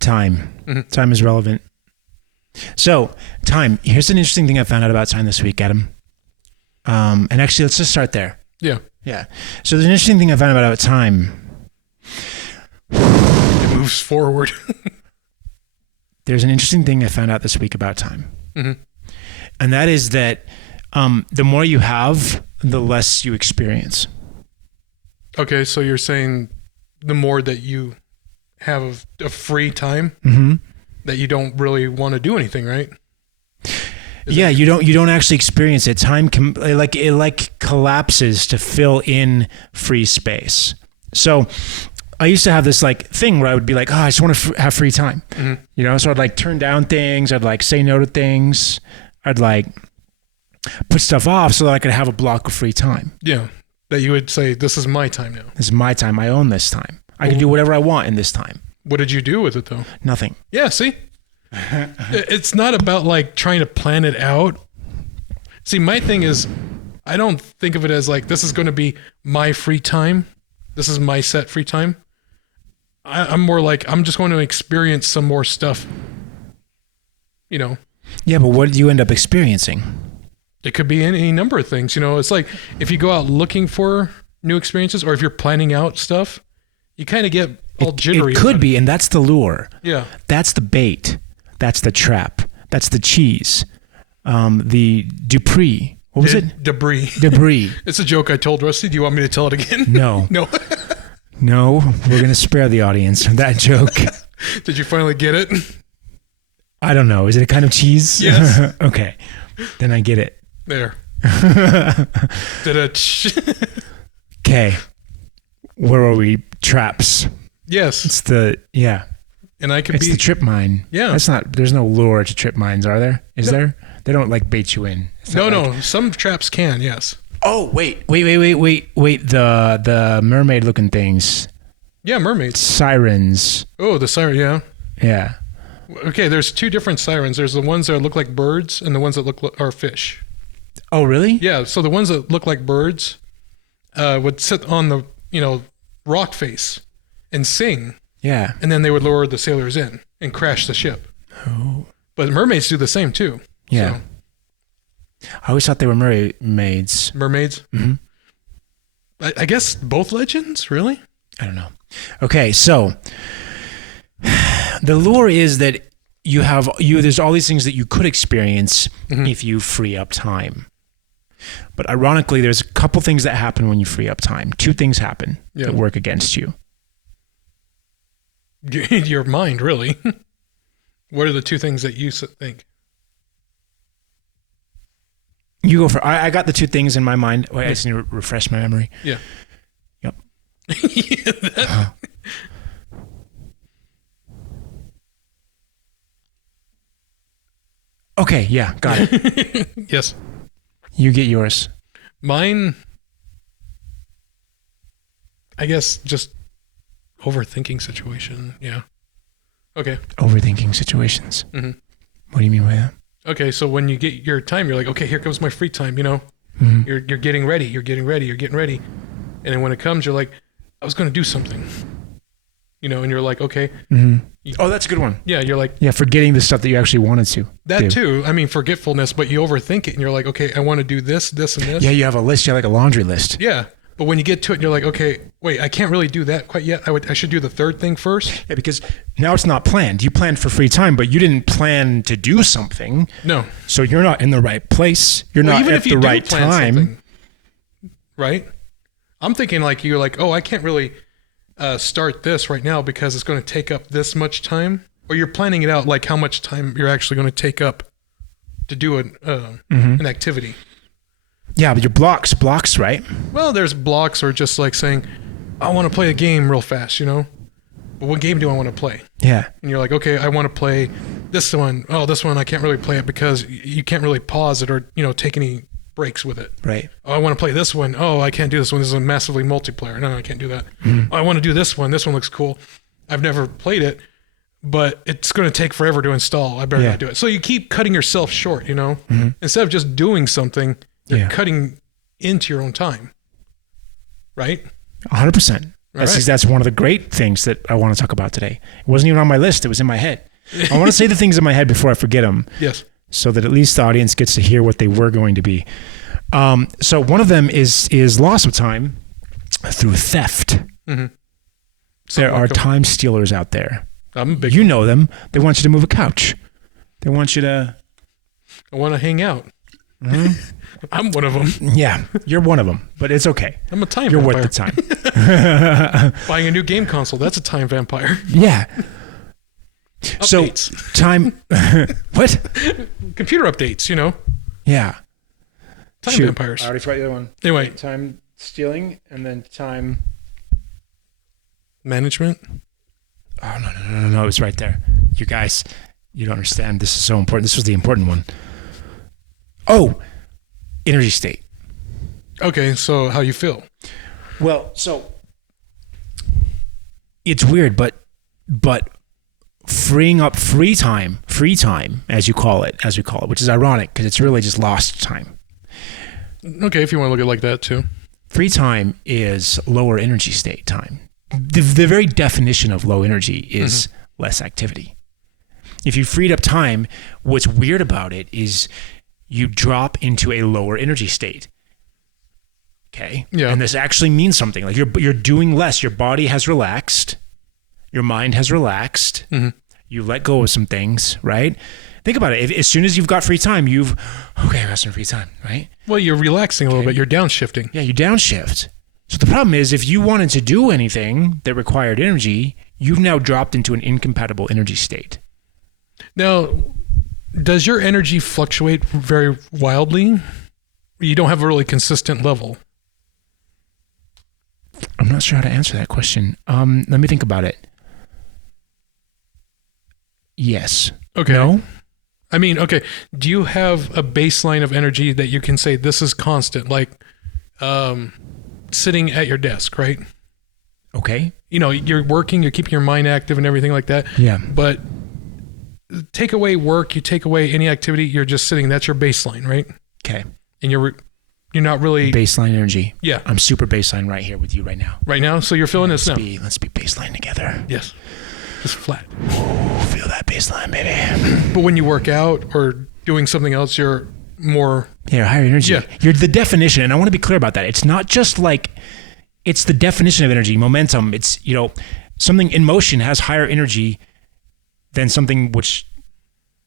Time. Mm-hmm. Time is relevant. So, time. Here's an interesting thing I found out about time this week, Adam. And actually, let's just start there. Yeah. Yeah. So there's an interesting thing I found out about time. It moves forward. There's an interesting thing I found out this week about time. Mm-hmm. And that is that the more you have, the less you experience. Okay, so you're saying the more that you have a free time, Mm-hmm. that you don't really want to do anything, right? You don't actually experience it. Time it collapses to fill in free space. So I used to have this like thing where I would be like, I just want to have free time. Mm-hmm. So I'd like turn down things. I'd like say no to things. I'd like put stuff off so that I could have a block of free time. Yeah, that you would say, this is my time now. This is my time. I own this time. I can do whatever I want in this time. What did you do with it though? Nothing. Yeah, see? It's not about like trying to plan it out. See, my thing is, I don't think of it as like, this is going to be my free time. This is my set free time. I'm more like, I'm just going to experience some more stuff. Yeah, but what did you end up experiencing? It could be any number of things. It's like if you go out looking for new experiences or if you're planning out stuff, you kind of get all jittery. It could be, and that's the lure. Yeah. That's the bait. That's the trap. That's the cheese. The Dupree. What was it? Debris. Debris. It's a joke I told Rusty. Do you want me to tell it again? No. No. No, we're going to spare the audience from that joke. Did you finally get it? I don't know. Is it a kind of cheese? Yes. Okay. Then I get it. There. Okay. Where are we? Traps. Yes. It's the, yeah. And I can It's be the trip mine. Yeah. There's no lure to trip mines, are there? Is there? They don't like bait you in. No. Some traps can, yes. Oh, wait. The mermaid looking things. Yeah, mermaids. Sirens. Oh, the siren, yeah. Yeah. Okay, there's two different sirens. There's the ones that look like birds and the ones that are fish. Oh, really? Yeah, so the ones that look like birds would sit on the, rock face and sing. Yeah. And then they would lure the sailors in and crash the ship. Oh. But mermaids do the same too. Yeah. So. I always thought they were mermaids. Mermaids? Mm-hmm. I guess both legends, really? I don't know. Okay, so the lure is that there's all these things that you could experience if you free up time. But ironically, there's a couple things that happen when you free up time. Two things happen that work against you. Your mind, really. What are the two things that you think? You go for. I got the two things in my mind. Wait, I just need to refresh my memory. Yeah. Yep. Okay. Yeah. Got it. Yes. You get yours. Mine, I guess, just overthinking situation. Yeah. Okay. Overthinking situations. Mm-hmm. What do you mean by that? Okay, so when you get your time, you're like, okay, here comes my free time. Mm-hmm. You're getting ready. You're getting ready. And then when it comes, you're like, I was going to do something. And you're like, okay. Mm-hmm. Oh, that's a good one. Yeah, you're like. Yeah, forgetting the stuff that you actually wanted to. That do. too. I mean, forgetfulness, but you overthink it and you're like, okay, I want to do this, this, and this. Yeah, you have a list. You have like a laundry list. Yeah. But when you get to it, you're like, okay, wait, I can't really do that quite yet. I should do the third thing first. Yeah, because now it's not planned. You planned for free time, but you didn't plan to do something. No. So you're not in the right place. You're not at the right time. Right? I'm thinking like you're like, oh, I can't really start this right now because it's going to take up this much time. Or you're planning it out like how much time you're actually going to take up to do an activity. Yeah, but your blocks, right? Well, there's blocks or just like saying, I want to play a game real fast, But what game do I want to play? Yeah. And you're like, okay, I want to play this one. Oh, this one, I can't really play it because you can't really pause it or, take any breaks with it. Right. Oh, I want to play this one. Oh, I can't do this one. This is a massively multiplayer. No, I can't do that. Oh, I want to do this one. This one looks cool. I've never played it, but it's going to take forever to install. I better not do it. So you keep cutting yourself short, Instead of just doing something, you're cutting into your own time. Right? 100%. That's one of the great things that I want to talk about today. It wasn't even on my list. It was in my head. I want to say the things in my head before I forget them. Yes. So that at least the audience gets to hear what they were going to be. So one of them is loss of time through theft. Mm-hmm. There are time stealers out there. I'm a big. You know them. They want you to move a couch. They want you to. I want to hang out. Mm-hmm. I'm one of them. Yeah, you're one of them, but it's okay. I'm a time You're vampire. worth the time. Buying a new game console, that's a time vampire. Yeah. Updates. So time. What? Computer updates, Yeah. Time vampires. I already forgot the other one. Anyway. Time stealing and then time. Management? Oh, no. It was right there. You guys, you don't understand. This is so important. This was the important one. Oh, energy state. Okay, so how you feel? Well, so it's weird, but freeing up free time, as we call it, which is ironic because it's really just lost time. Okay, if you want to look at it like that too. Free time is lower energy state time. The very definition of low energy is less activity. If you freed up time, what's weird about it is you drop into a lower energy state. Okay? Yeah. And this actually means something. Like you're doing less. Your body has relaxed. Your mind has relaxed. Mm-hmm. You let go of some things, right? Think about it. As soon as you've got free time, I got some free time, right? Well, you're relaxing a little bit. You're downshifting. Yeah, you downshift. So the problem is if you wanted to do anything that required energy, you've now dropped into an incompatible energy state. Now, does your energy fluctuate very wildly? You don't have a really consistent level. I'm not sure how to answer that question. Let me think about it. Yes. Okay. No? I mean, okay. Do you have a baseline of energy that you can say this is constant? Like sitting at your desk, right? Okay. You're working, you're keeping your mind active and everything like that. Yeah. But take away work, you take away any activity, you're just sitting. That's your baseline, right? Okay. And you're not really baseline energy. Yeah. I'm super baseline right here with you right now. Right now? So you're feeling this now. Let's be baseline together. Yes. Just flat. Ooh, feel that baseline, baby. But when you work out or doing something else, you're more higher energy. Yeah. You're the definition, and I want to be clear about that. It's not just like it's the definition of energy, momentum. It's something in motion has higher energy than something which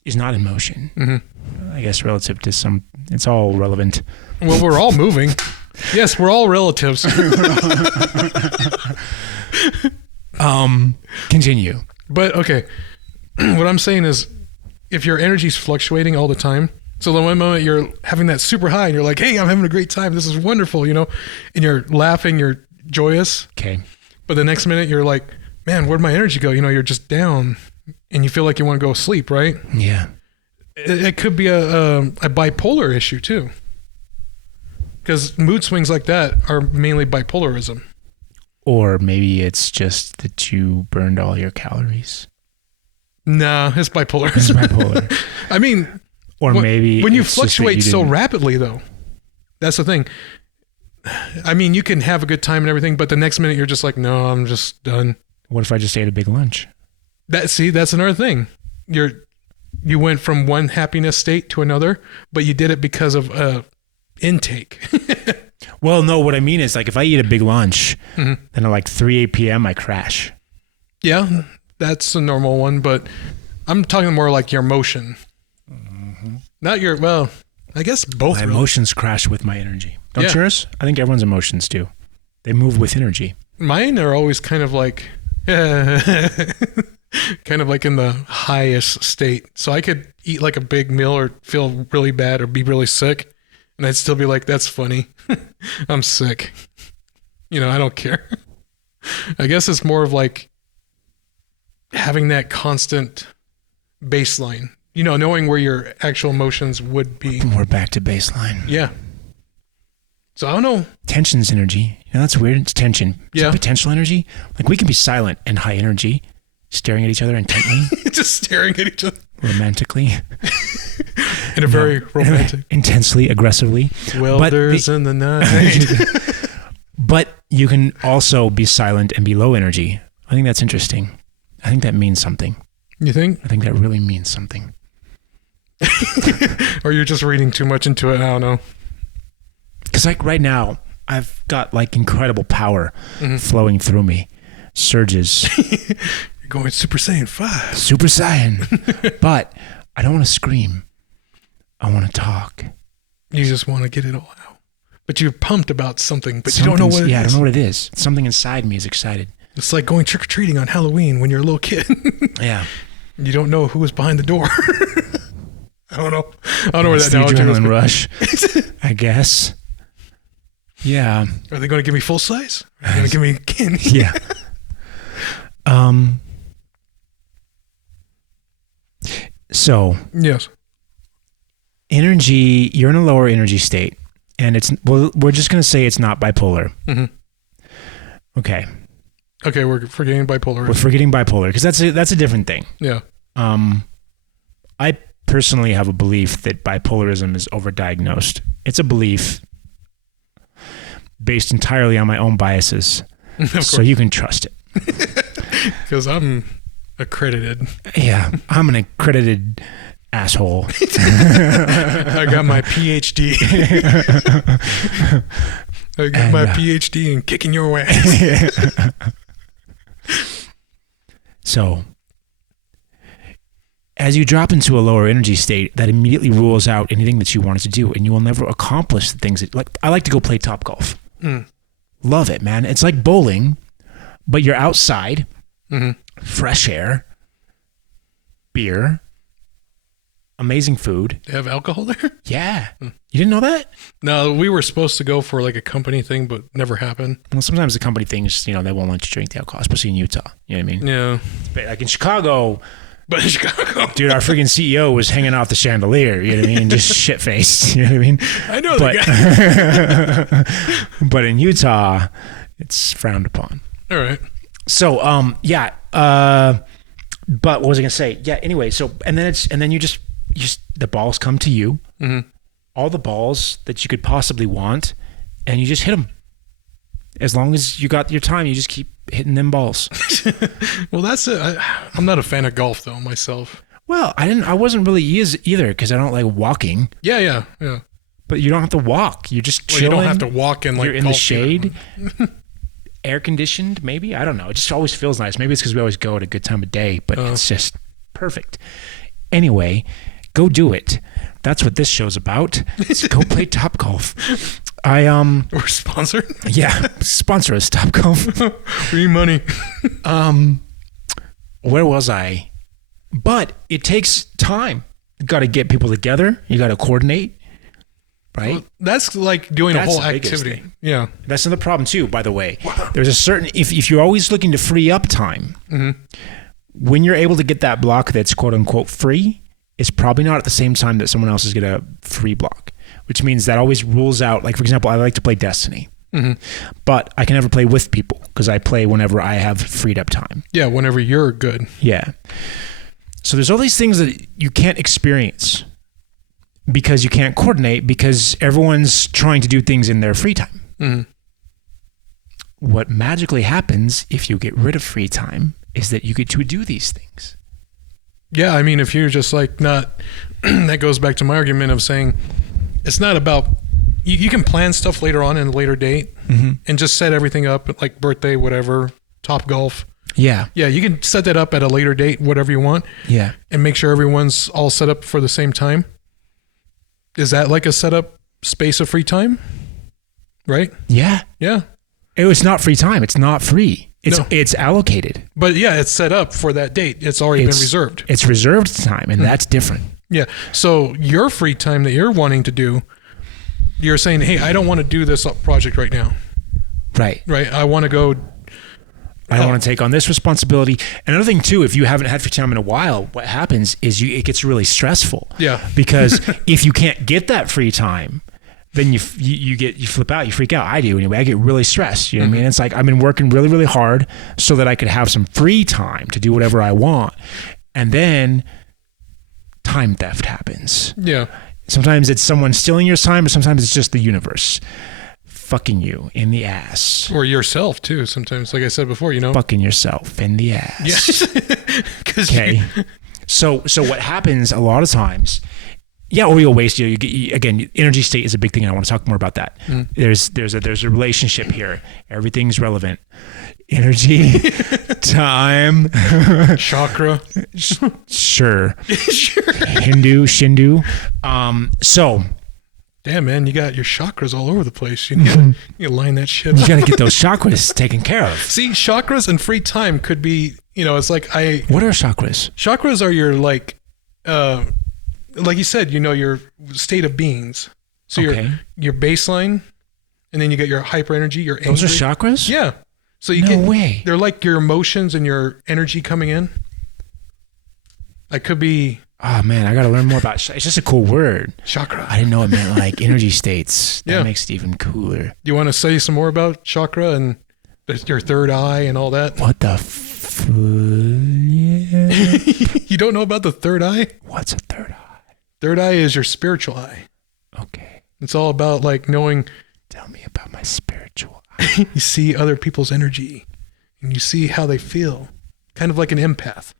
is not in motion. Mm-hmm. I guess relative to some, it's all relevant. Well, we're all moving. Yes, we're all relatives. Continue. But okay, what I'm saying is if your energy's fluctuating all the time, so the one moment you're having that super high and you're like, hey, I'm having a great time. This is wonderful, and you're laughing, you're joyous. Okay. But the next minute you're like, man, where'd my energy go? You're just down and you feel like you want to go sleep, right? Yeah. It could be a bipolar issue too. Because mood swings like that are mainly bipolarism. Or maybe it's just that you burned all your calories. Nah, it's bipolar. It's bipolar. I mean, or maybe when you fluctuate so rapidly, though, that's the thing. I mean, you can have a good time and everything, but the next minute you're just like, no, I'm just done. What if I just ate a big lunch? That's another thing. You went from one happiness state to another, but you did it because of intake. Well, no, what I mean is like if I eat a big lunch, then at like 3 p.m. I crash. Yeah, that's a normal one, but I'm talking more like your emotion. Mm-hmm. Not your, well, I guess both. My emotions crash with my energy. Don't yours? I think everyone's emotions do. They move with energy. Mine are always kind of like, kind of like in the highest state. So I could eat like a big meal or feel really bad or be really sick. And I'd still be like, that's funny. I'm sick. I don't care. I guess it's more of like having that constant baseline, knowing where your actual emotions would be. We're back to baseline. Yeah. So I don't know. Tension's energy. That's weird. It's tension. Yeah. It's potential energy. Like we can be silent and high energy, staring at each other intently. Just staring at each other. Romantically. In a very romantic. Intensely, aggressively. Welders in the night. But you can also be silent and be low energy. I think that's interesting. I think that means something. You think? I think that really means something. Or you're just reading too much into it? I don't know. Because like right now, I've got like incredible power flowing through me. Surges. You're going Super Saiyan 5. Super Saiyan. But I don't want to scream. I want to talk. You just want to get it all out. But you're pumped about something, but you don't know what it is. Yeah, I don't know what it is. Something inside me is excited. It's like going trick-or-treating on Halloween when you're a little kid. Yeah. You don't know who was behind the door. I don't know. I don't know where that the analogy was. adrenaline rush, I guess. Yeah. Are they going to give me full size? Are they going to give me candy? Yeah. So. Yes. Energy, you're in a lower energy state, and we're just going to say it's not bipolar. Mm-hmm. Okay. Okay, we're forgetting bipolar. We're forgetting bipolar because that's a different thing. Yeah. I personally have a belief that bipolarism is overdiagnosed. It's a belief based entirely on my own biases, so you can trust it. Because I'm accredited. Yeah, I'm an accredited asshole. I got my PhD. I got my PhD in kicking your ass. So, as you drop into a lower energy state, that immediately rules out anything that you wanted to do, and you will never accomplish the things that, like, I like to go play Topgolf. Love it, man. It's like bowling, but you're outside, fresh air, beer, amazing food. They have alcohol there? Yeah. You didn't know that? No, we were supposed to go for like a company thing, but never happened. Well, sometimes the company things, they won't let you drink the alcohol, especially in Utah. You know what I mean? Yeah. But like in Chicago, But in Chicago, dude, our freaking CEO was hanging off the chandelier. You know what I mean? Just shit faced. You know what I mean? I know the guy. But in Utah, it's frowned upon. All right. So, yeah. But what was I gonna say? Yeah. Anyway, so and then you just the balls come to you. All the balls that you could possibly want, and you just hit them. As long as you got your time, you just keep hitting them balls. Well, that's it. I'm not a fan of golf though myself. Well, I wasn't really either because I don't like walking. Yeah. But you don't have to walk. You're just chilling. You don't have to walk in like you're in the shade. Air conditioned, maybe. I don't know. It just always feels nice. Maybe it's because we always go at a good time of day, but it's just perfect. Anyway, go do it. That's what this show's about. So go play Topgolf. We're sponsored. Yeah, sponsor us, Topgolf. Free money. Where was I? But it takes time. You got to get people together. You got to coordinate, right? Well, that's like doing That's a whole the biggest activity. thing. Yeah. That's another problem too, by the way. There's a certain, if you're always looking to free up time, when you're able to get that block that's quote unquote free, it's probably not at the same time that someone else is going to free block, which means that always rules out, like for example, I like to play Destiny, but I can never play with people because I play whenever I have freed up time. Yeah, whenever you're good. Yeah. So there's all these things that you can't experience because you can't coordinate because everyone's trying to do things in their free time. What magically happens if you get rid of free time is that you get to do these things. Yeah, I mean, if you're just like not, that goes back to my argument of saying it's not about, you can plan stuff later on in a later date and just set everything up like birthday, whatever, Topgolf. Yeah. Yeah, you can set that up at a later date, whatever you want. Yeah. And make sure everyone's all set up for the same time. Is that like a setup space of free time? Right? Yeah. Yeah. It's not free time. It's not free. It's allocated. But yeah, it's set up for that date. It's already been reserved. It's reserved time, and that's different. Yeah. So your free time that you're wanting to do, you're saying, hey, I don't want to do this project right now. Right. Right. I want to go. I don't want to take on this responsibility. Another thing too, if you haven't had free time in a while, what happens is it gets really stressful. Yeah. Because if you can't get that free time, then you flip out, you freak out. I do anyway. I get really stressed. You know what I mean? It's like I've been working really, really hard so that I could have some free time to do whatever I want. And then time theft happens. Yeah. Sometimes it's someone stealing your time, or sometimes it's just the universe fucking you in the ass. Or yourself too. Sometimes, like I said before, Fucking yourself in the ass. Yes. Okay. So what happens a lot of times? Yeah, or you'll waste. Again, energy state is a big thing, and I want to talk more about that. There's a relationship here. Everything's relevant. Energy, time, chakra. Sure. Hindu, Shindu. So. Damn, man, you got your chakras all over the place. You need to line that shit up. You got to get those chakras taken care of. See, chakras and free time could be, it's like What are chakras? Chakras are your, like you said, your state of beings. So your baseline, and then you get your hyper energy, your angry. Those are chakras? Yeah. So No way. They're like your emotions and your energy coming in. I could be... Oh man, I got to learn more about. It's just a cool word. Chakra. I didn't know it meant like energy states. That Yeah. makes it even cooler. Do you want to say some more about chakra and your third eye and all that? What the yeah. You don't know about the third eye? What's a third eye? Third eye is your spiritual eye. Okay. It's all about like knowing. Tell me about my spiritual eye. You see other people's energy and you see how they feel, kind of like an empath.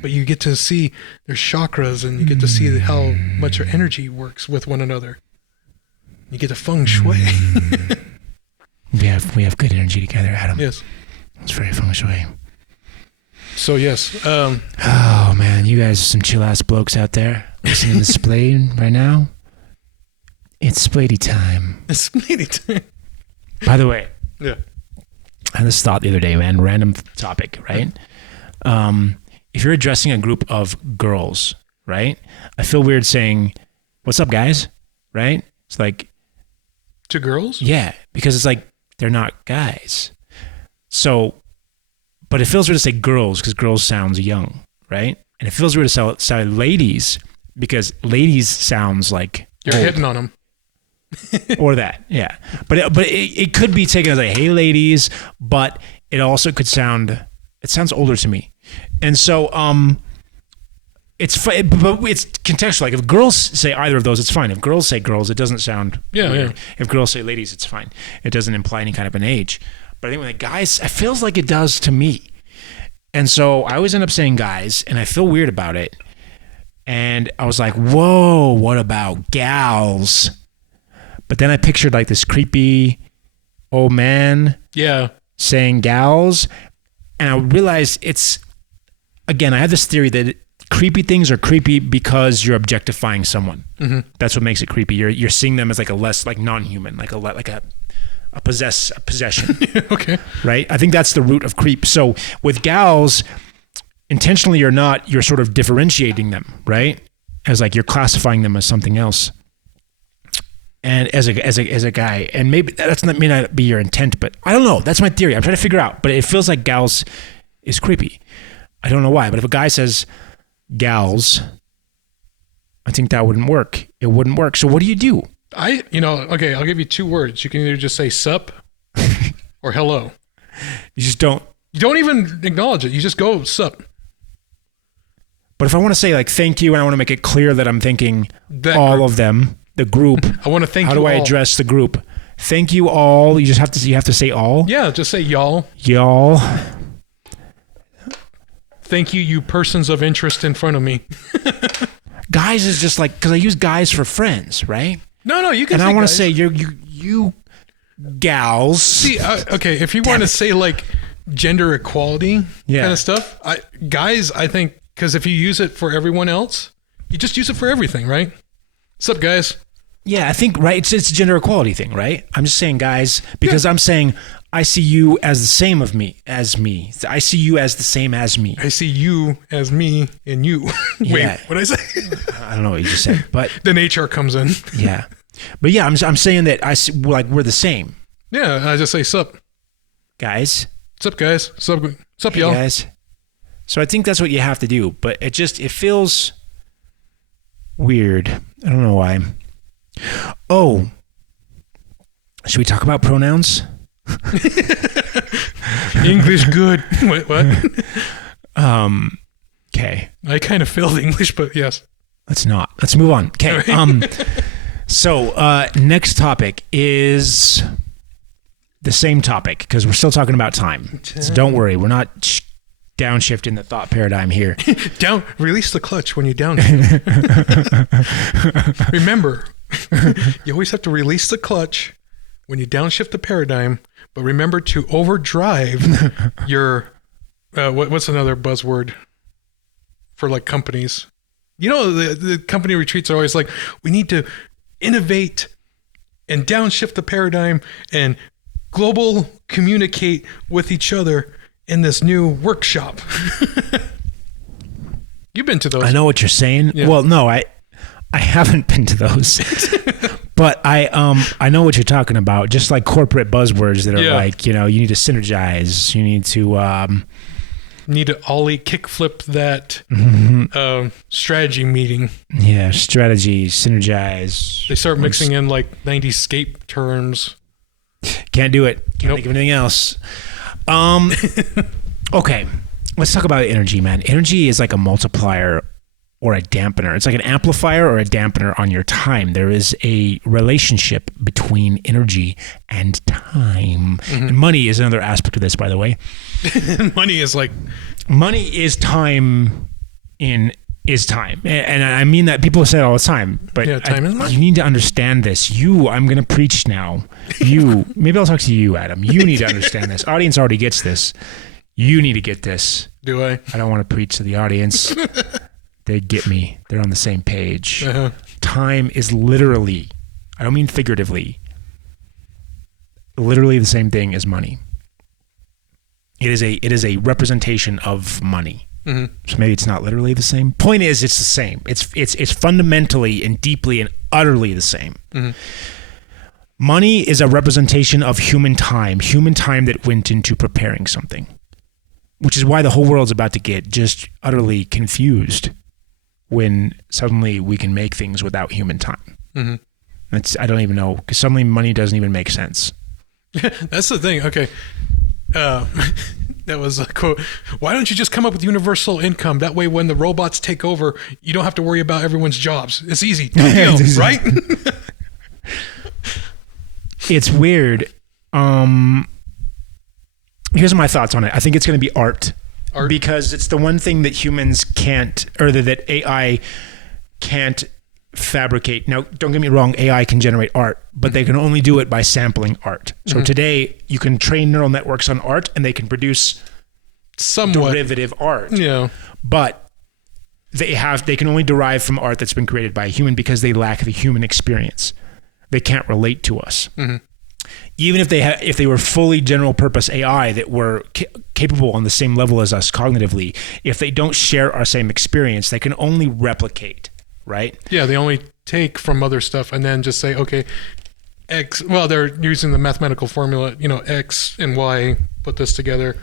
But you get to see their chakras and you get to see how much their energy works with one another. You get to feng shui. We have good energy together, Adam. Yes. It's very feng shui. So yes. Oh man, you guys are some chill ass blokes out there listening to Splayed right now. It's Splayedy time. It's Splayed. By the way, Yeah. I had this thought the other day, man. Random topic, right? If you're addressing a group of girls, right? I feel weird saying, "What's up, guys?" Right? It's like, To girls? yeah, because it's like they're not guys. So, but it feels weird to say girls because girls sounds young, right? And it feels weird to say ladies because ladies sounds like You're old. hitting on them. Or that, yeah. But it could be taken as like, "Hey, ladies," but it also could sound. It sounds older to me, and so but it's contextual. Like if girls say either of those, it's fine. If girls say girls, it doesn't sound weird. If girls say ladies, it's fine. It doesn't imply any kind of an age. But I think when the guys, it feels like it does to me, and so I always end up saying guys, and I feel weird about it. And I was like, "Whoa, what about gals?" But then I pictured like this creepy old man saying gals. And I realized again, I have this theory that creepy things are creepy because you're objectifying someone. Mm-hmm. That's what makes it creepy. You're seeing them as like a less like non-human, like a possession. Okay. Right? I think that's the root of creep. So with gals, intentionally or not, you're sort of differentiating them, right? As like you're classifying them as something else. And as a guy, and maybe may not be your intent, but I don't know. That's my theory. I'm trying to figure out, but it feels like gals is creepy. I don't know why, but if a guy says gals, I think that wouldn't work. It wouldn't work. So what do you do? Okay, I'll give you two words. You can either just say sup or hello. You just don't. You don't even acknowledge it. You just go sup. But if I want to say like thank you, and I want to make it clear that I'm thanking all of them. The group. I want to thank you all. How do I address the group? Thank you all. You have to say all. Yeah, just say y'all. Y'all. Thank you, you persons of interest in front of me. Guys is just like, because I use guys for friends, right? No, you can. And say I want guys. to say you gals. See, okay, if you want to say like gender equality kind of stuff, guys, I think because if you use it for everyone else, you just use it for everything, right? What's up, guys? Yeah, I think, right, it's a gender equality thing, right? I'm just saying guys, because I'm saying I see you as the same as me. I see you as the same as me. I see you as me and you. Wait, Yeah. what did I say? I don't know what you just said, but Then HR comes in. yeah. But yeah, I'm saying that we're the same. Yeah, I just say sup. Guys. Sup, guys. Sup, Hey, y'all. guys. So I think that's what you have to do, but it feels weird. I don't know why. Oh, should we talk about pronouns? English good. Wait, what? Okay. I kind of failed English, but yes. Let's not. Let's move on. Okay. So next topic is the same topic because we're still talking about time. So don't worry, we're not downshifting the thought paradigm here. Release the clutch when you downshift. Remember, you always have to release the clutch when you downshift the paradigm, but remember to overdrive your what's another buzzword for like companies? You know, the company retreats are always like, we need to innovate and downshift the paradigm and global communicate with each other in this new workshop. You've been to those. I know what you're saying. Yeah. Well, no, I haven't been to those. But I know what you're talking about. Just like corporate buzzwords that are like, you need to synergize. You need to ollie kickflip that strategy meeting. Yeah, strategy, synergize. They start mixing in like 90s skate terms. Can't do it. Can't think of anything else. Okay, let's talk about energy, man. Energy is like a multiplier or a dampener. It's like an amplifier or a dampener on your time. There is a relationship between energy and time. Mm-hmm. And money is another aspect of this, by the way. Money is time is time. And I mean that people say it all the time, but time is money. You need to understand this. I'm going to preach now. Maybe I'll talk to you, Adam. You need to understand this. Audience already gets this. You need to get this. Do I? I don't want to preach to the audience. They get me. They're on the same page. Uh-huh. Time is literally, I don't mean figuratively, literally the same thing as money. It is a representation of money. Mm-hmm. So maybe it's not literally the same. Point is, it's the same. It's fundamentally and deeply and utterly the same. Mm-hmm. Money is a representation of human time that went into preparing something, which is why the whole world's about to get just utterly confused when suddenly we can make things without human time. Mm-hmm. I don't even know, because suddenly money doesn't even make sense. That's the thing. Okay. That was a quote. Why don't you just come up with universal income? That way, when the robots take over, you don't have to worry about everyone's jobs. It's easy. It's easy. Right? It's weird. Here's my thoughts on it. I think it's going to be art. Because it's the one thing that humans can't, or that AI can't fabricate. Now, don't get me wrong, AI can generate art, but they can only do it by sampling art. So today, you can train neural networks on art, and they can produce somewhat derivative art. Yeah. But they can only derive from art that's been created by a human because they lack the human experience. They can't relate to us. Mm-hmm. Even if they were fully general purpose AI that were capable on the same level as us cognitively, if they don't share our same experience, they can only replicate, right? Yeah, they only take from other stuff and then just say, okay, X, well, they're using the mathematical formula, X and Y, put this together.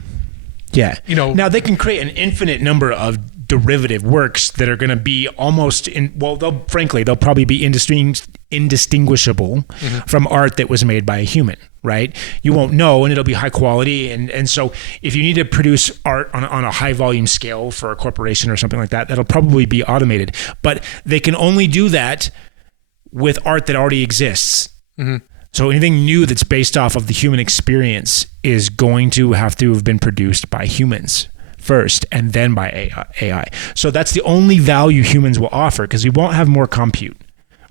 Yeah. Now they can create an infinite number of derivative works that are going to be almost they'll probably be indistinguishable from art that was made by a human, right? You won't know, and it'll be high quality. And so if you need to produce art on a high volume scale for a corporation or something like that, that'll probably be automated. But they can only do that with art that already exists. Mm-hmm. So anything new that's based off of the human experience is going to have been produced by humans first and then by AI. So that's the only value humans will offer, because we won't have more compute.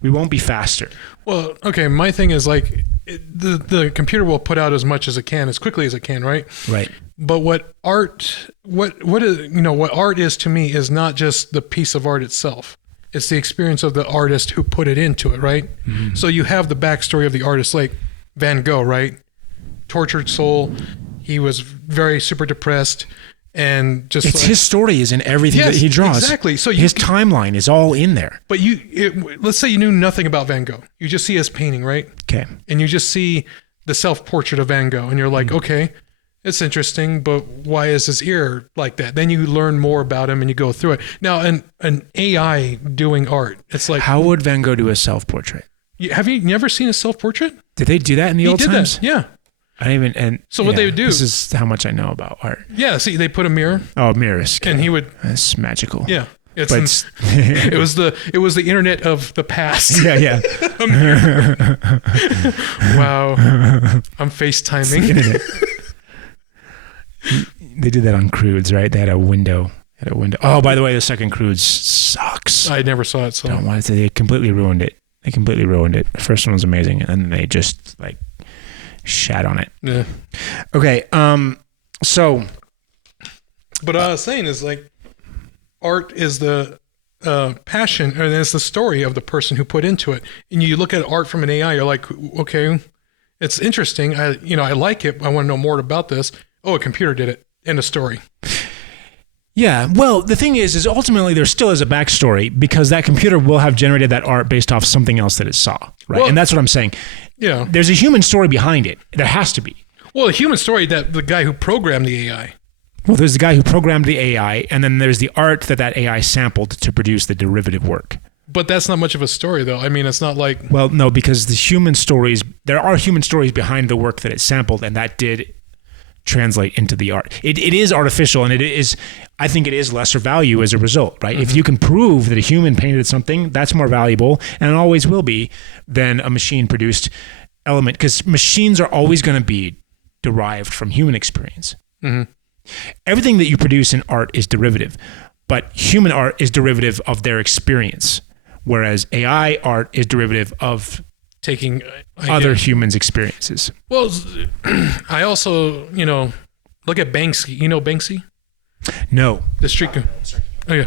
We won't be faster. Well, okay, my thing is like the computer will put out as much as it can, as quickly as it can, right? Right. But what art is to me is not just the piece of art itself. It's the experience of the artist who put it into it, right? Mm-hmm. So you have the backstory of the artist, like Van Gogh, right? Tortured soul. He was very super depressed. And just his story is in everything that he draws. Exactly. So his timeline is all in there. But let's say you knew nothing about Van Gogh. You just see his painting, right? Okay. And you just see the self-portrait of Van Gogh, and you're like, okay, it's interesting, but why is his ear like that? Then you learn more about him and you go through it. Now, an AI doing art, it's like, how would Van Gogh do a self-portrait? Have you never seen a self-portrait? Did they do that in the old times? That. Yeah. I didn't even, and so what they would do. This is how much I know about art. Yeah, see, they put a mirror. Oh, mirrors. And he would. That's magical. Yeah. It was the internet of the past. Yeah. Wow. I'm FaceTiming. They did that on Crudes, right? They had a window. Oh, by the way, the second Crudes sucks. I never saw it, so Don't want to. They completely ruined it. The first one was amazing, and then they just like shat on it. Yeah. Okay. So. But what I was saying is like, art is the passion, and it's the story of the person who put into it. And you look at art from an AI, you're like, okay, it's interesting. I like it. I want to know more about this. Oh, a computer did it. End of story. Yeah. Well, the thing is ultimately there still is a backstory because that computer will have generated that art based off something else that it saw, right? Well, and that's what I'm saying. Yeah. There's a human story behind it. There has to be. Well, a human story that the guy who programmed the AI. Well, there's the guy who programmed the AI, and then there's the art that AI sampled to produce the derivative work. But that's not much of a story, though. I mean, it's not like... Well, no, because there are human stories behind the work that it sampled, and that did translate into the art. It is artificial, and I think it is lesser value as a result, right? Mm-hmm. If you can prove that a human painted something, that's more valuable, and it always will be, than a machine-produced element, because machines are always going to be derived from human experience. Mm-hmm. Everything that you produce in art is derivative, but human art is derivative of their experience, whereas AI art is derivative of taking other humans' experiences. Well, I also, look at Banksy. You know Banksy? No. The street. Oh, yeah.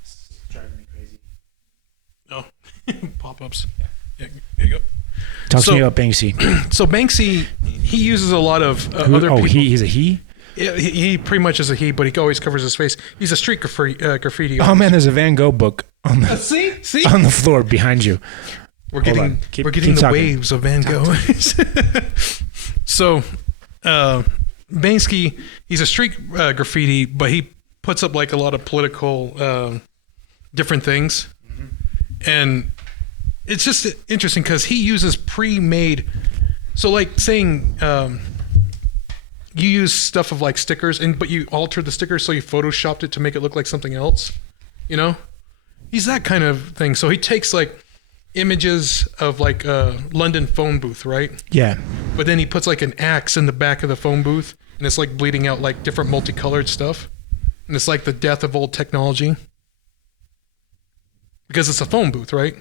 It's driving me crazy. Oh, pop-ups. Yeah, here you go. Talk to me about Banksy. So Banksy, he uses a lot of other people. He's a he? He pretty much is a he, but he always covers his face. He's a street graffiti artist. Oh man, there's a Van Gogh book on the see on the floor behind you. We're getting the talking. waves of Van Gogh. So Banksy, he's a street graffiti, but he puts up like a lot of political different things, and it's just interesting because he uses pre-made. So like saying. You use stuff of like stickers, but you altered the stickers, so you photoshopped it to make it look like something else. He's that kind of thing. So he takes like images of like a London phone booth, right? Yeah. But then he puts like an axe in the back of the phone booth, and it's like bleeding out like different multicolored stuff, and it's like the death of old technology because it's a phone booth, right?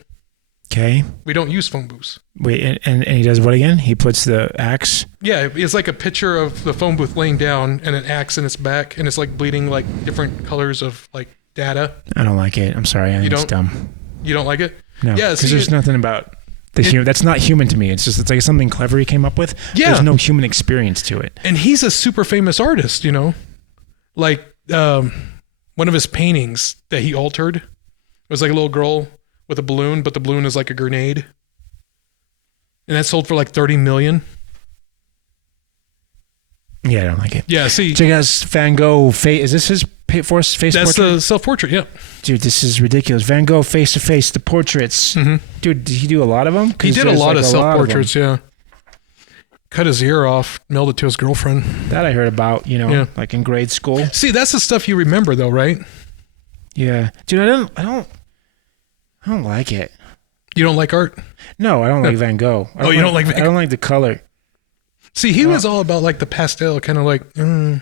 Okay. We don't use phone booths. Wait, and he does what again? He puts the axe? Yeah, it's like a picture of the phone booth laying down and an axe in its back, and it's like bleeding like different colors of like data. I don't like it. I'm sorry. I think it's dumb. You don't like it? No. Yeah, because there's nothing about the human. That's not human to me. It's like something clever he came up with. Yeah. There's no human experience to it. And he's a super famous artist, Like one of his paintings that he altered was like a little girl with a balloon, but the balloon is like a grenade. And that sold for like $30 million. Yeah, I don't like it. Yeah, see. Check out Van Gogh face. Is this his face portrait? That's the self-portrait, yeah. Dude, this is ridiculous. Van Gogh face-to-face, the portraits. Mm-hmm. Dude, did he do a lot of them? He did a lot of self-portraits, yeah. Cut his ear off, mailed it to his girlfriend. That I heard about, like in grade school. See, that's the stuff you remember though, right? Yeah. Dude, I don't like it. You don't like art? No, I don't like Van Gogh. You don't like Van Gogh? I don't like the color. See, he was all about like the pastel, kind of like, I'm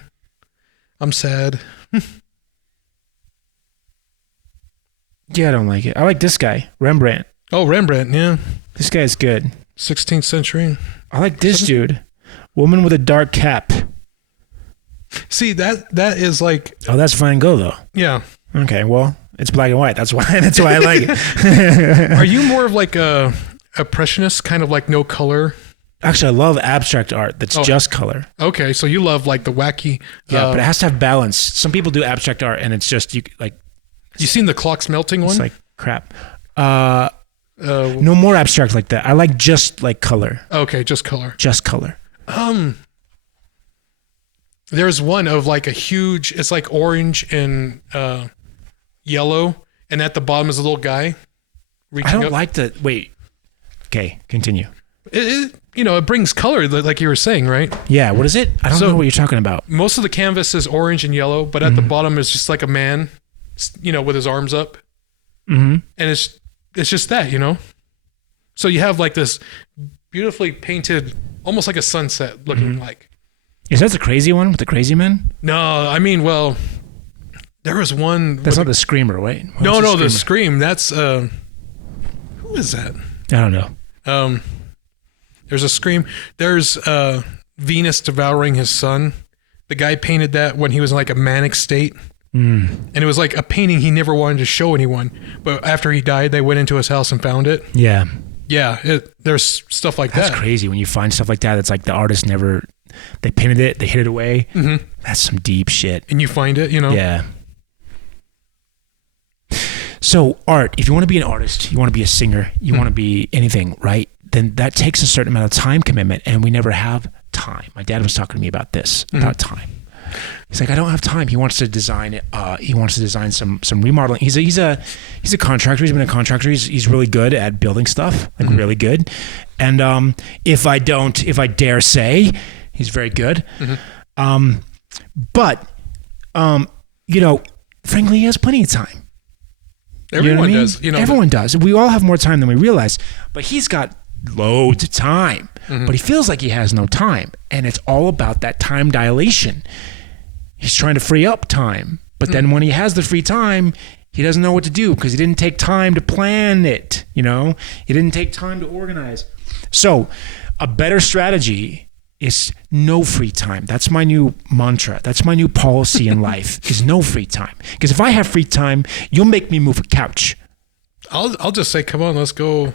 sad. Yeah, I don't like it. I like this guy, Rembrandt. Oh, Rembrandt, yeah. This guy's good. 16th century. I like this dude. Woman with a dark cap. See, that is like... Oh, that's Van Gogh, though. Yeah. Okay, well... It's black and white. That's why I like it. Are you more of like a impressionist, kind of like no color? Actually, I love abstract art that's just color. Okay, so you love like the wacky. Yeah, but it has to have balance. Some people do abstract art and it's just You seen the clocks melting one? It's like crap. No more abstract like that. I like just like color. Okay, just color. Just color. There's one of like a huge. It's like orange and yellow, and at the bottom is a little guy reaching up. I don't up. like the... Wait. Okay, continue. It brings color, like you were saying, right? Yeah, what is it? I don't know what you're talking about. Most of the canvas is orange and yellow, but at the bottom is just like a man with his arms up. Mm-hmm. And it's just that, So you have like this beautifully painted, almost like a sunset looking like. Is that the crazy one with the crazy men? No, I mean, well, there was one. That's not the Screamer, right? No, the Scream. That's who is that? I don't know. There's a Scream. There's Venus devouring his son. The guy painted that when he was in like a manic state. And it was like a painting he never wanted to show anyone. But after he died, they went into his house and found it. Yeah. Yeah, there's stuff like That's that. crazy when you find stuff like that. It's like the artist never, they painted it, they hid it away. Mm-hmm. That's some deep shit. And you find it, Yeah. So art, if you want to be an artist, you want to be a singer, you want to be anything, right? Then that takes a certain amount of time commitment, and we never have time. My dad was talking to me about this, about time. He's like, I don't have time. He wants to design it. He wants to design some remodeling. He's a contractor. He's been a contractor. He's really good at building stuff, like really good. And if I dare say, he's very good. But frankly, he has plenty of time. Everyone does. Everyone does. We all have more time than we realize. But he's got loads of time. But he feels like he has no time. And it's all about that time dilation. He's trying to free up time. But then when he has the free time, he doesn't know what to do because he didn't take time to plan it. He didn't take time to organize. So a better strategy is no free time. That's my new mantra. That's my new policy in life is no free time. Because if I have free time, you'll make me move a couch. I'll just say, come on, let's go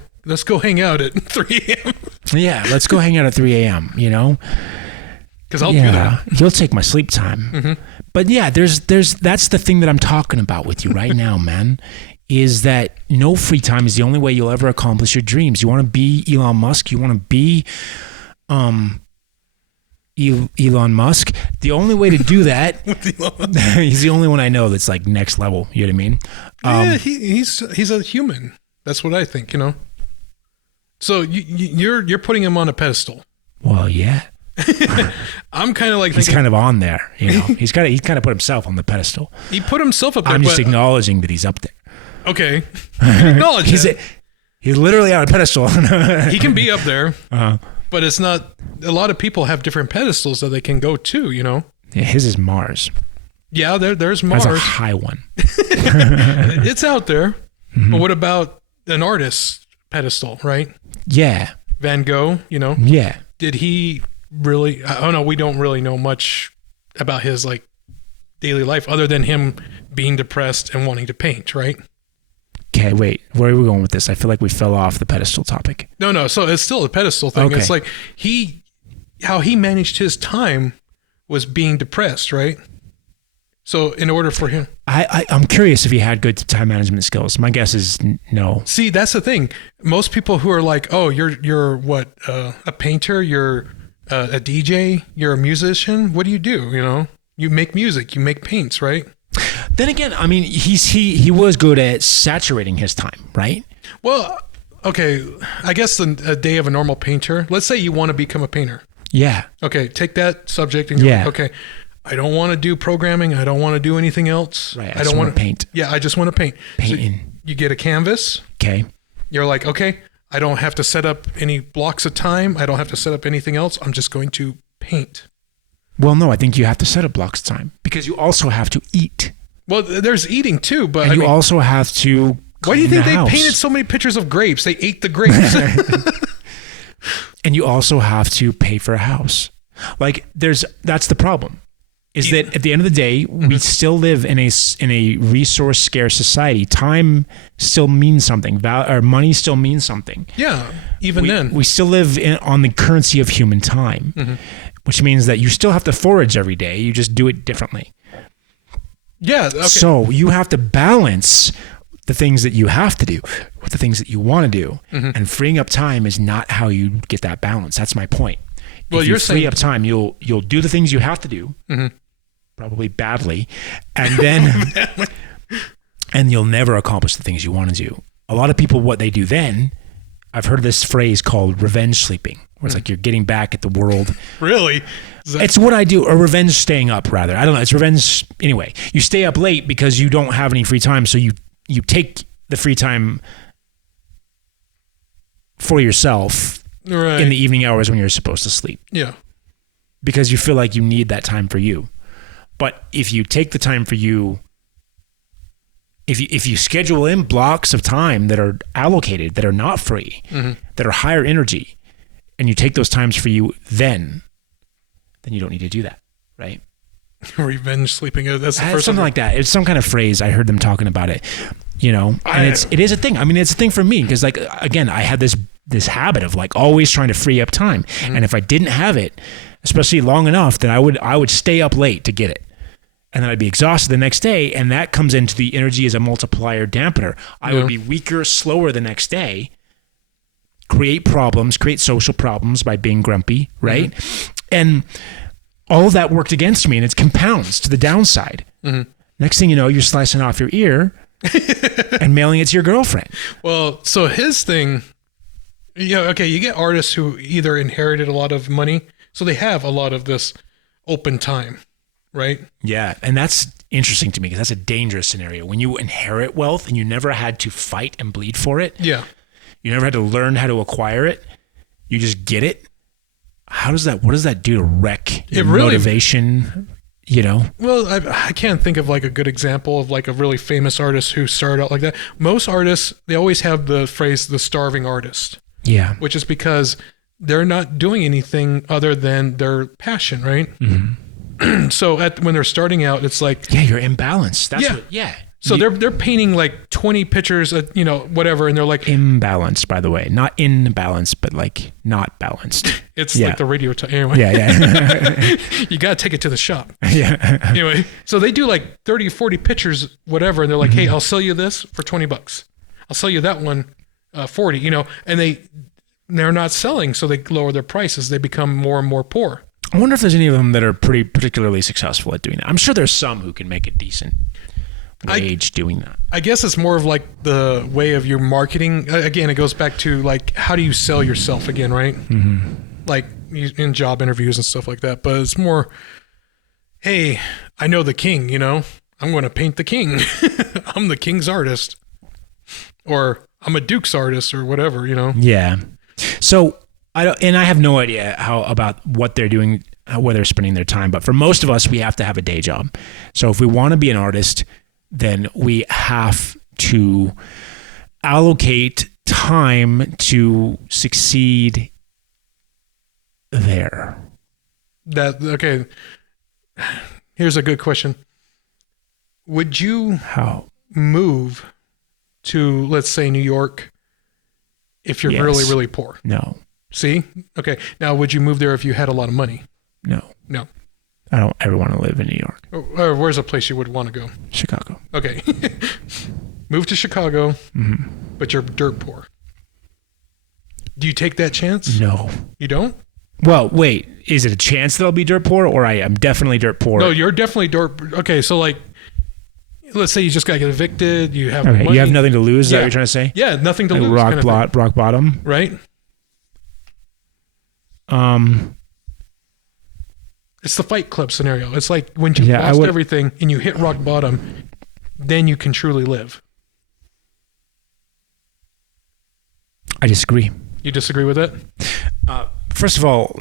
hang out at 3 a.m. Yeah, let's go hang out at 3 a.m., Because I'll do that. You'll take my sleep time. But yeah, there's that's the thing that I'm talking about with you right now, man, is that no free time is the only way you'll ever accomplish your dreams. You want to be Elon Musk, you want to be Elon Musk. The only way to do that, he's the only one I know that's like next level. You know what I mean? Yeah, he's a human. That's what I think. So you're putting him on a pedestal. Well, yeah. I'm kind of like he's kind of on there. He's kind of put himself on the pedestal. He put himself up there. I'm just acknowledging that he's up there. Okay, acknowledge he's literally on a pedestal. He can be up there. But it's not. A lot of people have different pedestals that they can go to. Yeah, his is Mars. Yeah, there's Mars. That's a high one. It's out there. But what about an artist's pedestal, right? Yeah. Van Gogh, Yeah. Did he really? I don't know. We don't really know much about his like daily life other than him being depressed and wanting to paint, right? Okay, wait. Where are we going with this? I feel like we fell off the pedestal topic. No. So it's still a pedestal thing. Okay. It's like how he managed his time was being depressed, right? So in order for him, I'm curious if he had good time management skills. My guess is no. See, that's the thing. Most people who are like, oh, you're what, a painter, you're a DJ, you're a musician. What do? You make music, you make paints, right? Then again, I mean, he was good at saturating his time, right? Well, okay, I guess a day of a normal painter. Let's say you want to become a painter. Yeah. Okay, take that subject and you're like, okay, I don't want to do programming. I don't want to do anything else. Right. I don't want to paint. Yeah, I just want to paint. Painting. So you get a canvas. Okay. You're like, okay, I don't have to set up any blocks of time. I don't have to set up anything else. I'm just going to paint. Well, no, I think you have to set up blocks of time because you also have to eat. Well, there's eating too, but and you also have to. Why do you think they house. painted so many pictures of grapes? They ate the grapes. And you also have to pay for a house. Like that's the problem. Is that at the end of the day, we still live in a resource scarce society. Time still means something. Or money still means something. Yeah, even then. We still live on the currency of human time, which means that you still have to forage every day. You just do it differently. Yeah. Okay. So you have to balance the things that you have to do with the things that you want to do. And freeing up time is not how you get that balance. That's my point. Well, if you're you free saying up time, you'll do the things you have to do, probably badly, and then and you'll never accomplish the things you want to do. A lot of people, what they do then I've heard this phrase called revenge sleeping, where it's like you're getting back at the world. Really? It's what I do, or revenge staying up, rather. I don't know. It's revenge. Anyway, you stay up late because you don't have any free time, so you take the free time for yourself in the evening hours when you're supposed to sleep. Yeah. Because you feel like you need that time for you. But if you take the time for you, if you schedule in blocks of time that are allocated, that are not free, that are higher energy, and you take those times for you, then you don't need to do that, right? Revenge sleeping. That's the first something like that. It's some kind of phrase. I heard them talking about it, and it is a thing. I mean, it's a thing for me because, like, again, I had this habit of like always trying to free up time, and if I didn't have it, especially long enough, then I would stay up late to get it. And then I'd be exhausted the next day, and that comes into the energy as a multiplier dampener. I would be weaker, slower the next day, create social problems by being grumpy, right? And all of that worked against me, and it compounds to the downside. Next thing you know, you're slicing off your ear and mailing it to your girlfriend. Well, so his thing, you get artists who either inherited a lot of money, so they have a lot of this open time. Right? Yeah. And that's interesting to me because that's a dangerous scenario. When you inherit wealth and you never had to fight and bleed for it. Yeah. You never had to learn how to acquire it. You just get it. What does that do to wreck your motivation? Well, I can't think of like a good example of like a really famous artist who started out like that. Most artists, they always have the phrase, the starving artist. Yeah. Which is because they're not doing anything other than their passion, right? So when they're starting out, it's like, you're imbalanced. So they're painting like 20 pictures, whatever, and they're like imbalanced. By the way, not in balance, but like not balanced. It's like the radio time. Anyway. You got to take it to the shop. Anyway, so they do like 30, 40 pictures, whatever, and they're like, hey, I'll sell you this for $20. I'll sell you that one 40. And they're not selling, so they lower their prices. They become more and more poor. I wonder if there's any of them that are particularly successful at doing that. I'm sure there's some who can make a decent wage doing that. I guess it's more of like the way of your marketing. Again, it goes back to like, how do you sell yourself again, right? Like in job interviews and stuff like that. But it's more, hey, I know the king, I'm going to paint the king. I'm the king's artist. Or I'm a duke's artist or whatever, Yeah. So I have no idea about what they're doing, where they're spending their time. But for most of us, we have to have a day job. So if we want to be an artist, then we have to allocate time to succeed there. Okay. Here's a good question. Would you move to, let's say, New York if you're really, really poor? No. See? Okay. Now, would you move there if you had a lot of money? No. No. I don't ever want to live in New York. Where's a place you would want to go? Chicago. Okay. Move to Chicago, but you're dirt poor. Do you take that chance? No. You don't? Well, wait. Is it a chance that I'll be dirt poor, or I am definitely dirt poor? No, you're definitely dirt. Okay, so like, let's say you just got to get evicted. You have money. You have nothing to lose. Is that what you're trying to say? Yeah, nothing to lose. Rock bottom. Right. It's the Fight Club scenario. It's like when you lost everything and you hit rock bottom, then you can truly live. I disagree. You disagree with it? First of all,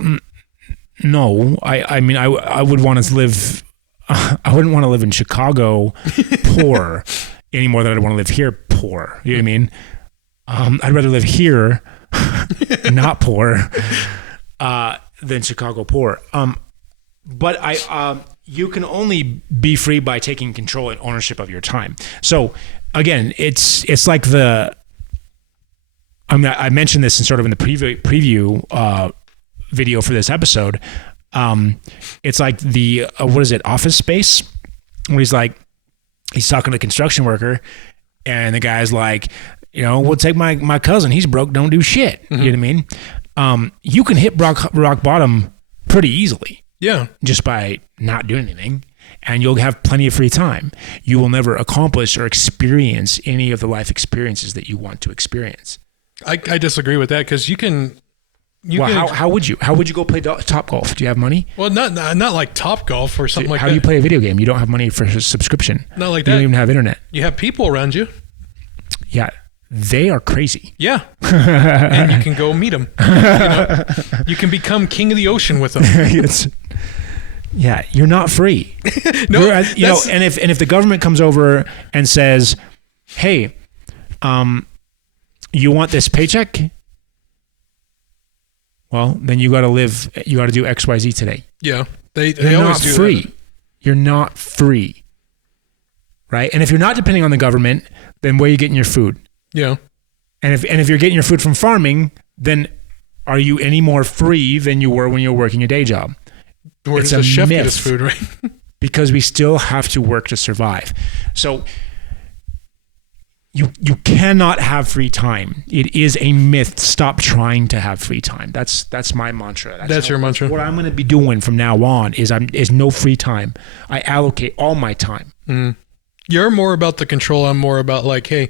no. I mean, I would want to live. I wouldn't want to live in Chicago poor any more than I'd want to live here poor. You know what I mean? I'd rather live here not poor than Chicago poor. But you can only be free by taking control and ownership of your time. So again, it's like I mentioned this in the preview video for this episode. It's like the Office Space, where he's talking to a construction worker, and the guy's like, we'll take my cousin. He's broke, don't do shit. You know what I mean? You can hit rock bottom pretty easily. Yeah. Just by not doing anything, and you'll have plenty of free time. You will never accomplish or experience any of the life experiences that you want to experience. I disagree with that because you can. How would you go play Top Golf? Do you have money? Well, not like Top Golf or something like that. How do you play a video game? You don't have money for a subscription. Not like You that. don't even have internet. You have people around you. Yeah, they are crazy. Yeah, and you can go meet them. You can become king of the ocean with them. Yeah, you're not free. No, and if the government comes over and says, "Hey, you want this paycheck?" Well, then you got to do XYZ today. Yeah, they You're always not do free. that. You're not free. Right? And if you're not depending on the government, then where are you getting your food? Yeah. And if you're getting your food from farming, then are you any more free than you were when you were working a day job? Where does the chef get his food, right? Because we still have to work to survive. So you cannot have free time. It is a myth. Stop trying to have free time. That's my mantra. That's your mantra. What I'm going to be doing from now on is no free time. I allocate all my time. Mm. You're more about the control. I'm more about like, hey,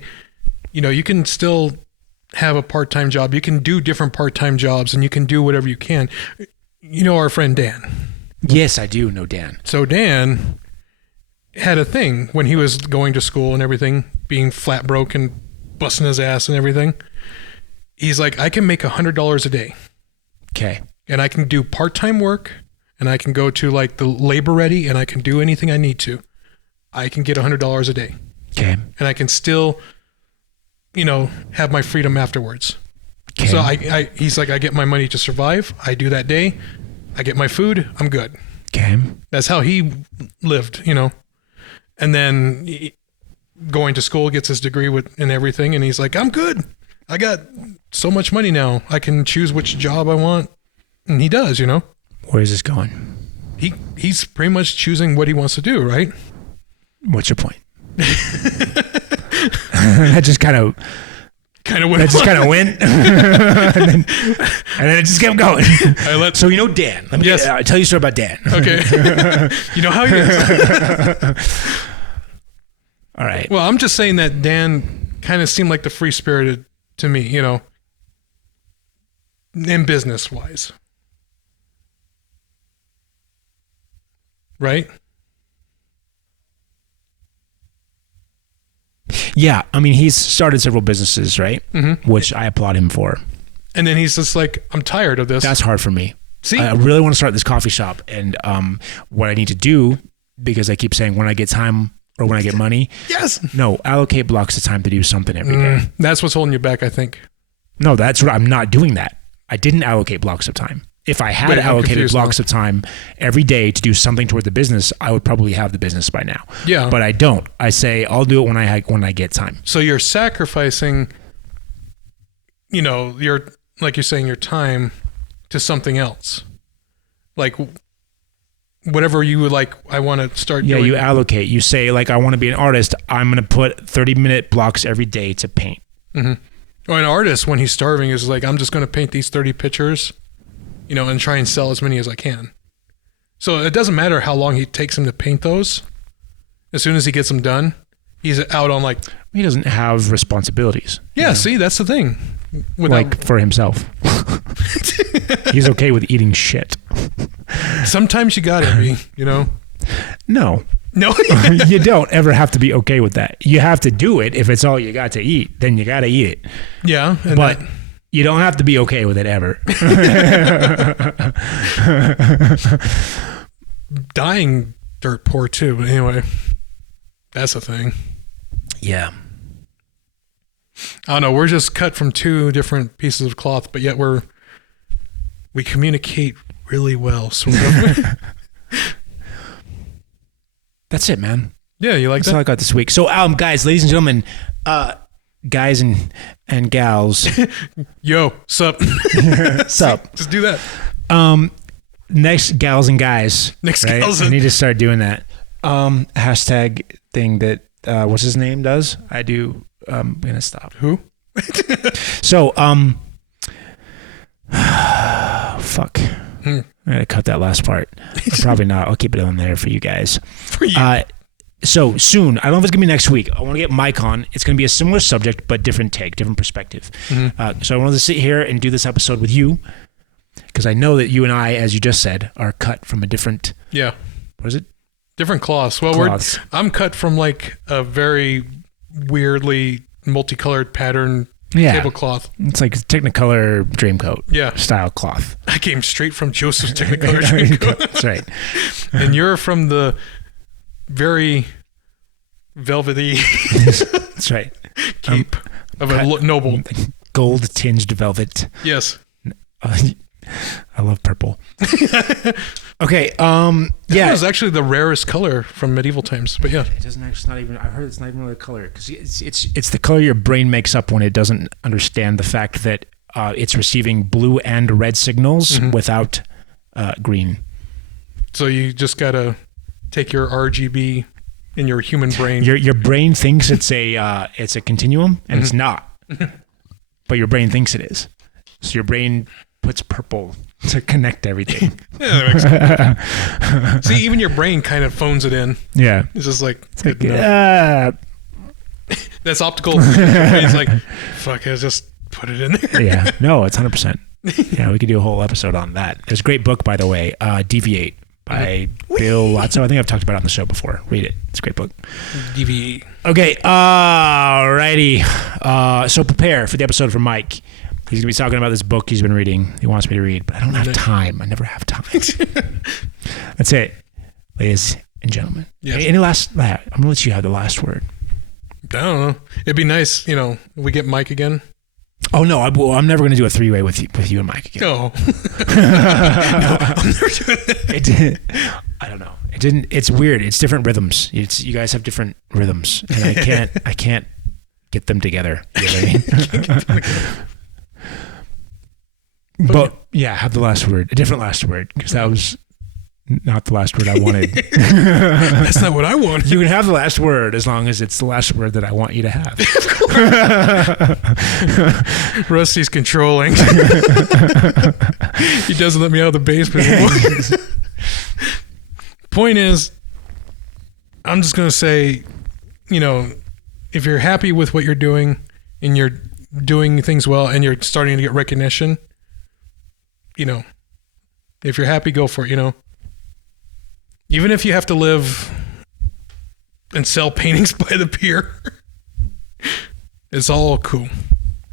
you can still have a part-time job. You can do different part-time jobs, and you can do whatever you can. You know our friend Dan. Yes, I do know Dan. So Dan had a thing when he was going to school and everything, being flat broke and busting his ass and everything. He's like, I can make $100 a day. Okay. And I can do part-time work, and I can go to like the labor ready, and I can do anything I need to. I can get $100 a day. Okay. And I can still, have my freedom afterwards. Okay. So he's like, I get my money to survive. I do that day. I get my food. I'm good. Okay. That's how he lived, And then going to school, gets his degree and everything. And he's like, I'm good. I got so much money now. I can choose which job I want. And he does, Where is this going? He's pretty much choosing what he wants to do, right? What's your point? That just kind of went. That just kind of went, and then it just kept going. So Dan. Let me tell you a story about Dan. Okay. You know how he is. All right. Well, I'm just saying that Dan kind of seemed like the free spirited to me, in business wise, right? Yeah, I mean, he's started several businesses, right? Mm-hmm. Which I applaud him for. And then he's just like, I'm tired of this. That's hard for me. See? I really want to start this coffee shop, and what I need to do, because I keep saying when I get time or when I get money. Yes. No, allocate blocks of time to do something every day. That's what's holding you back, I think. No, that's what I'm not doing that. I didn't allocate blocks of time. If I had allocated blocks of time every day to do something toward the business, I would probably have the business by now. Yeah. But I don't. I say I'll do it when I get time. So you're sacrificing, your like you're saying, your time to something else. Like whatever you would like, I want to start doing. Yeah, you allocate. You say, like, I want to be an artist. I'm going to put 30-minute blocks every day to paint. Mm-hmm. Or an artist, when he's starving, is like, I'm just going to paint these 30 pictures, and try and sell as many as I can. So it doesn't matter how long it takes him to paint those. As soon as he gets them done, he's out on like... He doesn't have responsibilities. Yeah, see, that's the thing. Like for himself. He's okay with eating shit. Sometimes you gotta be, No. No. You don't ever have to be okay with that. You have to do it. If it's all you got to eat, then you got to eat it. Yeah. But you don't have to be okay with it ever. Dying dirt poor too. But anyway, that's a thing. Yeah. I don't know. We're just cut from two different pieces of cloth, but yet we communicate really well. Sort of. That's it, man. Yeah, you like That's all I got this week. So, guys, ladies and gentlemen, guys and gals. Yo, sup? Sup? Just do that. Next gals and guys. Next right? gals. I need to start doing that. Hashtag thing that what's his name does. I do. I'm gonna stop. Who? So fuck. I'm gonna cut that last part. Probably not. I'll keep it on there for you guys. For you. So soon, I don't know if it's gonna be next week. I want to get Mike on. It's gonna be a similar subject, but different take, different perspective. So I wanted to sit here and do this episode with you because I know that you and I, as you just said, are cut from a different. Yeah. What is it? Different cloths. Well, Cloths. I'm cut from like a very weirdly multicolored pattern tablecloth. It's like Technicolor Dreamcoat style cloth. I came straight from Joseph's Technicolor Dreamcoat. That's right. And you're from the very velvety That's right. cape of a noble. Gold tinged velvet. Yes. I love purple. Okay. It was actually the rarest color from medieval times, but yeah. It doesn't actually. It's not even. I heard it's not even really a color because it's the color your brain makes up when it doesn't understand the fact that it's receiving blue and red signals without green. So you just gotta take your RGB in your human brain. Your brain thinks it's a continuum and it's not, but your brain thinks it is. So your brain puts purple to connect everything. Yeah, that makes sense. See, even your brain kind of phones it in. Yeah. It's just like, that's optical. It's like, fuck, I just put it in there. Yeah. No, it's 100%. Yeah, we could do a whole episode on that. There's a great book, by the way, Deviate by Bill Lotso. I think I've talked about it on the show before. Read it. It's a great book. Deviate. Okay. Alrighty. So prepare for the episode from Mike. He's going to be talking about this book he's been reading. He wants me to read, but I don't have time. I never have time. That's it, ladies and gentlemen. Yes. Any last... I'm going to let you have the last word. I don't know. It'd be nice, if we get Mike again. Oh, no. I'm never going to do a three-way with you and Mike again. No. No, I'm never doing it. I don't know. It didn't... It's weird. It's different rhythms. You guys have different rhythms, and I can't get them together. You know what I mean? But yeah, have the last word, a different last word, because that was not the last word I wanted. That's not what I want. You can have the last word as long as it's the last word that I want you to have. Rusty's controlling. He doesn't let me out of the basement anymore. Point is, I'm just going to say, if you're happy with what you're doing and you're doing things well and you're starting to get recognition, if you're happy, go for it, Even if you have to live and sell paintings by the pier, it's all cool.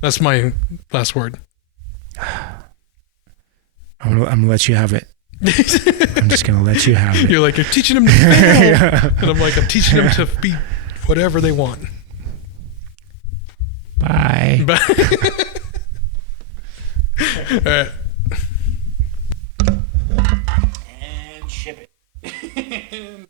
That's my last word. I'm gonna let you have it. I'm just gonna let you have it. You're like, you're teaching them to fail. And I'm like, I'm teaching them to be whatever they want. Bye. Bye. All right. And ship it.